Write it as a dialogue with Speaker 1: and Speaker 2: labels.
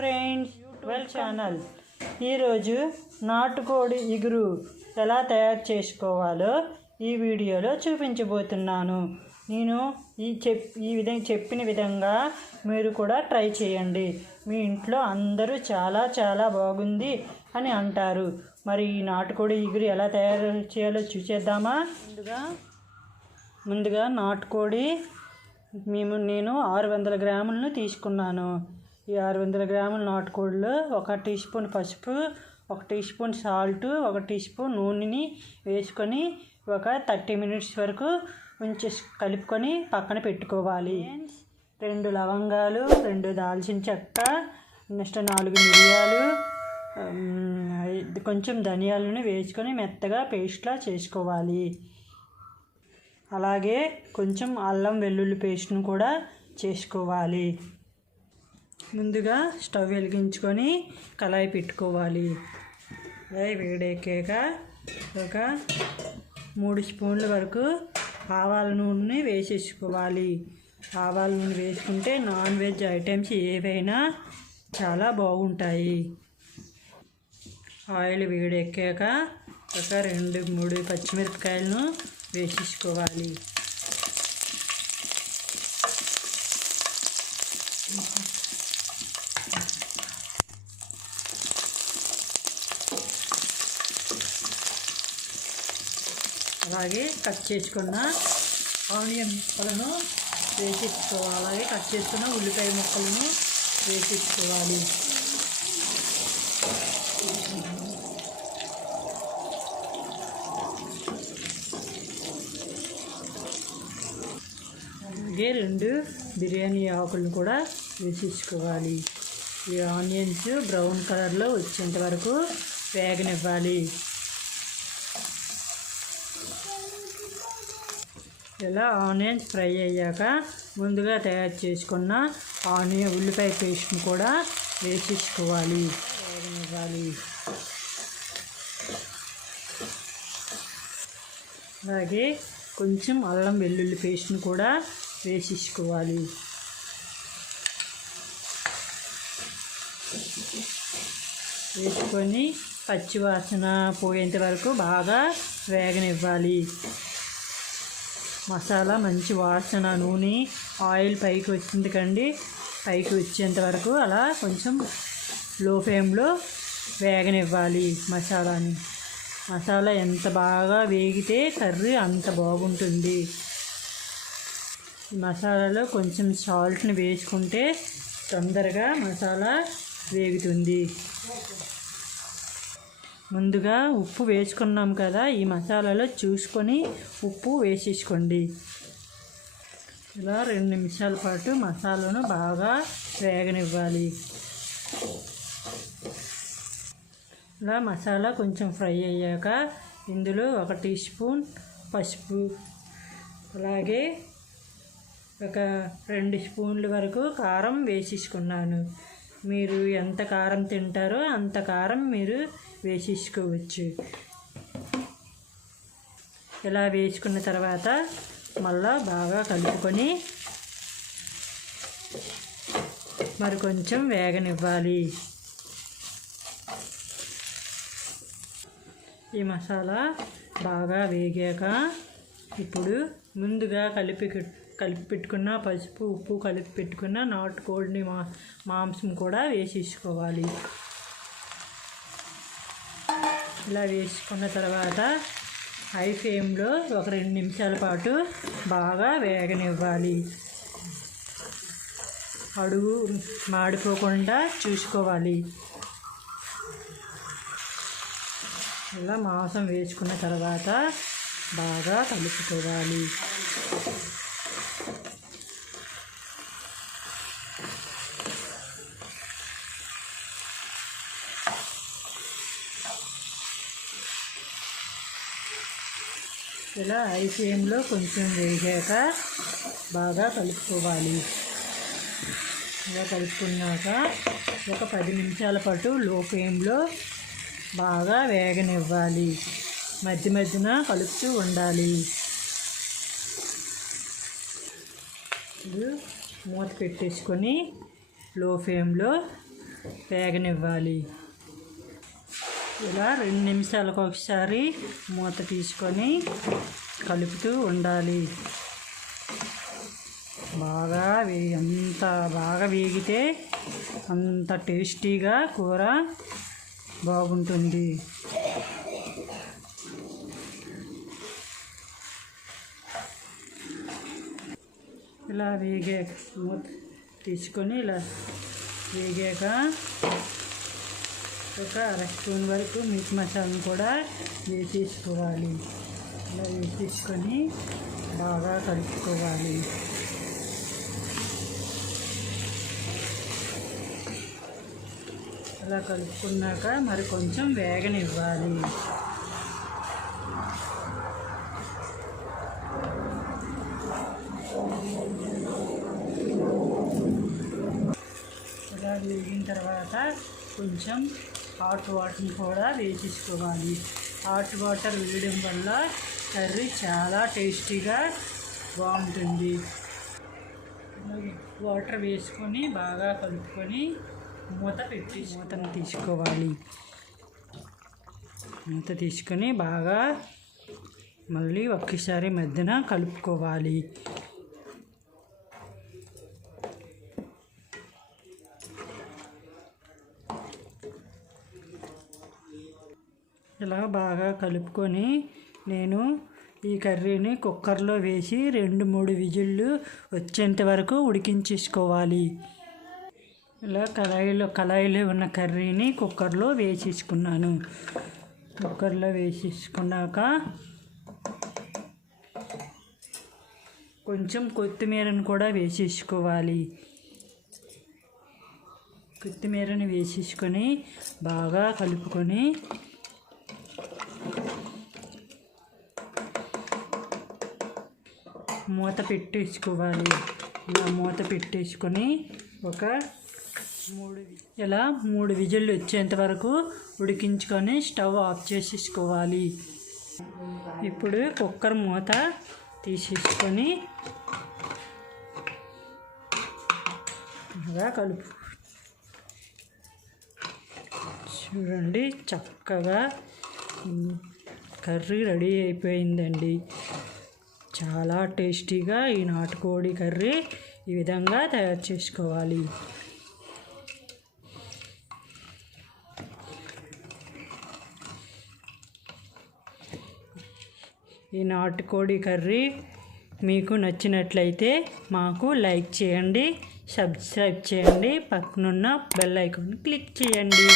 Speaker 1: Friends well channel ఈరోజు నాటుకోడి ఇగురు ఎలా తయారు చేసుకోవాలో ఈ వీడియోలో చూపించబోతున్నాను. నేను ఈ చెప్ ఈ విధంగా చెప్పిన విధంగా మీరు కూడా ట్రై చేయండి. మీ ఇంట్లో అందరూ చాలా చాలా బాగుంది అని అంటారు. మరి ఈ నాటుకోడి ఇగురు ఎలా తయారు చేయాలో చూసేద్దామా? ముందుగా ముందుగా నాటుకోడి మేము నేను ఆరు వందల గ్రాములను తీసుకున్నాను. ఈ ఆరు వందల గ్రాముల నాటుకోడిలో ఒక టీ స్పూన్ పసుపు ఒక టీ స్పూన్ సాల్ట్ ఒక టీ స్పూన్ నూనెని వేసుకొని ఒక థర్టీ మినిట్స్ వరకు ఉంచి కలుపుకొని పక్కన పెట్టుకోవాలి. రెండు లవంగాలు రెండు దాల్చిన చెక్క నెక్స్ట్ నాలుగు మిరియాలు కొంచెం ధనియాలను వేసుకొని మెత్తగా పేస్ట్లా చేసుకోవాలి. అలాగే కొంచెం అల్లం వెల్లుల్లి పేస్ట్ను కూడా చేసుకోవాలి. ముందుగా స్టవ్ వెలిగించుకొని కళాయి పెట్టుకోవాలి. కళాయి వేడెక్కాక ఒక మూడు స్పూన్ల వరకు ఆవాల నూనె వేసేసుకోవాలి. ఆవాల నూనె వేసుకుంటే నాన్ వెజ్ ఐటమ్స్ ఏవైనా చాలా బాగుంటాయి. ఆయిల్ వేడెక్కాక ఒక రెండు మూడు పచ్చిమిరపకాయలను వేసేసుకోవాలి. అలాగే కట్ చేసుకున్న ఆనియన్ ముక్కలను వేసేసుకోవాలి. అలాగే కట్ చేసుకున్న ఉల్లిపాయ ముక్కలను వేసేసుకోవాలి. అలాగే రెండు బిర్యానీ ఆకులను కూడా వేసేసుకోవాలి. ఈ ఆనియన్స్ బ్రౌన్ కలర్లో వచ్చేంత వరకు వేగనివ్వాలి. ఇలా ఆనియన్స్ ఫ్రై అయ్యాక ముందుగా తయారు చేసుకున్న ఆనియన్ ఉల్లిపాయ పేస్ట్ని కూడా వేసేసుకోవాలి. ఇవ్వాలి అలాగే కొంచెం అల్లం వెల్లుల్లి పేస్ట్ని కూడా వేసేసుకోవాలి. వేసుకొని పచ్చివాసన పోయేంత వరకు బాగా వేగనివ్వాలి. మసాలా మంచి వాసన నూనె ఆయిల్ పైకి వచ్చింది కండి. పైకి వచ్చేంత వరకు అలా కొంచెం లో ఫ్లేమ్లో వేగనివ్వాలి మసాలాని. మసాలా ఎంత బాగా వేగితే కర్రీ అంత బాగుంటుంది. మసాలాలో కొంచెం సాల్ట్ని వేసుకుంటే తొందరగా మసాలా వేగుతుంది. ముందుగా ఉప్పు వేసుకున్నాం కదా ఈ మసాలాలో చూసుకొని ఉప్పు వేసేసుకోండి. ఇలా రెండు నిమిషాల పాటు మసాలాను బాగా వేగనివ్వాలి. ఇలా మసాలా కొంచెం ఫ్రై అయ్యాక ఇందులో ఒక టీ స్పూన్ పసుపు అలాగే ఒక రెండు స్పూన్ల వరకు కారం వేసేసుకున్నాను. మీరు ఎంత కారం తింటారో అంత కారం మీరు వేసేసుకోవచ్చు. ఇలా వేసుకున్న తర్వాత మళ్ళా బాగా కలుపుకొని మరి కొంచెం వేగనివ్వాలి. ఈ మసాలా బాగా వేగాక ఇప్పుడు ముందుగా కలిపి కలిపి పెట్టుకున్న పసుపు ఉప్పు కలిపి పెట్టుకున్న నాటుకోడిని మా మాంసం కూడా వేసేసుకోవాలి. ఇలా వేసుకున్న తర్వాత హై ఫ్లేమ్లో ఒక రెండు నిమిషాల పాటు బాగా వేగనివ్వాలి. అడుగు మాడిపోకుండా చూసుకోవాలి. ఇలా మాంసం వేసుకున్న తర్వాత బాగా కలుపుకోవాలి. ఇలా హై ఫ్లేమ్లో కొంచెం వేగాక బాగా కలుపుకోవాలి. ఇలా కలుపుకున్నాక ఒక పది నిమిషాల పాటు లో ఫ్లేమ్లో బాగా వేగనివ్వాలి. మధ్య మధ్యన కలుపుతూ ఉండాలి. ఇప్పుడు మూత పెట్టేసుకొని లో ఫ్లేమ్లో వేగనివ్వాలి. ఇలా రెండు నిమిషాలకు ఒకసారి మూత తీసుకొని కలుపుతూ ఉండాలి. బాగా వే అంత బాగా వేగితే అంత టేస్టీగా కూర బాగుంటుంది. ఇలా వేగే మూత తీసుకొని ఇలా వేగాక ఒక అర స్పూన్ వరకు మీట్ మసాలాను కూడా వేసేసుకోవాలి ఇలా వేసేసుకొని బాగా కలుపుకోవాలి. అలా కలుపుకున్నాక మరి కొంచెం వేగనివ్వాలి. ఇలా వేగిన తర్వాత కొంచెం హాట్ వాటర్ని కూడా వేయించుకోవాలి. హాట్ వాటర్ వేయడం వల్ల కర్రీ చాలా టేస్టీగా బాగుంటుంది. వాటర్ వేసుకొని బాగా కలుపుకొని మూత పెట్టి మూతను తీసుకోవాలి. మూత తీసుకొని బాగా మళ్ళీ ఒక్కసారి మధ్యన కలుపుకోవాలి. ఇలా బాగా కలుపుకొని నేను ఈ కర్రీని కుక్కర్లో వేసి రెండు మూడు విజిల్లు వచ్చేంత వరకు ఉడికించేసుకోవాలి. ఇలా కళాయిలో కళాయిలో ఉన్న కర్రీని కుక్కర్లో వేసేసుకున్నాను. కుక్కర్లో వేసేసుకున్నాక కొంచెం కొత్తిమీరను కూడా వేసేసుకోవాలి. కొత్తిమీరని వేసేసుకొని బాగా కలుపుకొని మూత పెట్టేసుకోవాలి. ఇలా మూత పెట్టేసుకొని ఒక మూడు ఇలా మూడు విజిల్లు వచ్చేంత వరకు ఉడికించుకొని స్టవ్ ఆఫ్ చేసేసుకోవాలి. ఇప్పుడు కుక్కర్ మూత తీసేసుకొని బాగా కలుపు. చూడండి చక్కగా కర్రీ రెడీ అయిపోయిందండి. చాలా టేస్టీగా ఈ నాటుకోడి కర్రీ ఈ విధంగా తయారు చేసుకోవాలి. ఈ నాటుకోడి కర్రీ మీకు నచ్చినట్లయితే మాకు లైక్ చేయండి సబ్స్క్రైబ్ చేయండి పక్కనున్న బెల్ ఐకాన్ క్లిక్ చేయండి.